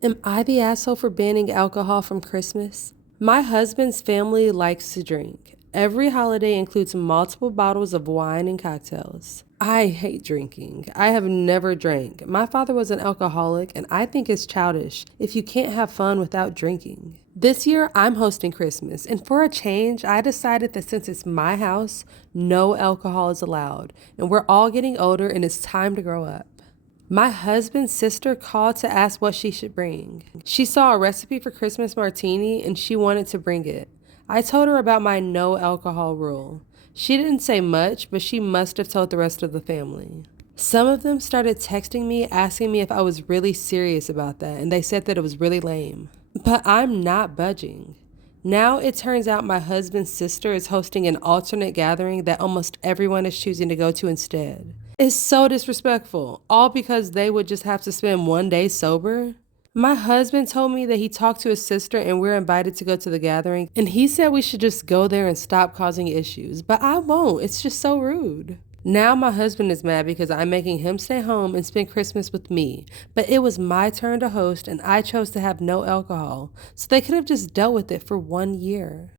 Am I the asshole for banning alcohol from Christmas? My husband's family likes to drink. Every holiday includes multiple bottles of wine and cocktails. I hate drinking. I have never drank. My father was an alcoholic, and I think it's childish if you can't have fun without drinking. This year, I'm hosting Christmas, and for a change, I decided that since it's my house, no alcohol is allowed, and we're all getting older and it's time to grow up. My husband's sister called to ask what she should bring. She saw a recipe for Christmas martini and she wanted to bring it. I told her about my no alcohol rule. She didn't say much, but she must have told the rest of the family. Some of them started texting me asking me if I was really serious about that, and they said that it was really lame. But I'm not budging. Now it turns out my husband's sister is hosting an alternate gathering that almost everyone is choosing to go to instead. It's so disrespectful, all because they would just have to spend one day sober. My husband told me that he talked to his sister and we're invited to go to the gathering, and he said we should just go there and stop causing issues, but I won't. It's just so rude. Now my husband is mad because I'm making him stay home and spend Christmas with me, but it was my turn to host and I chose to have no alcohol, so they could have just dealt with it for 1 year.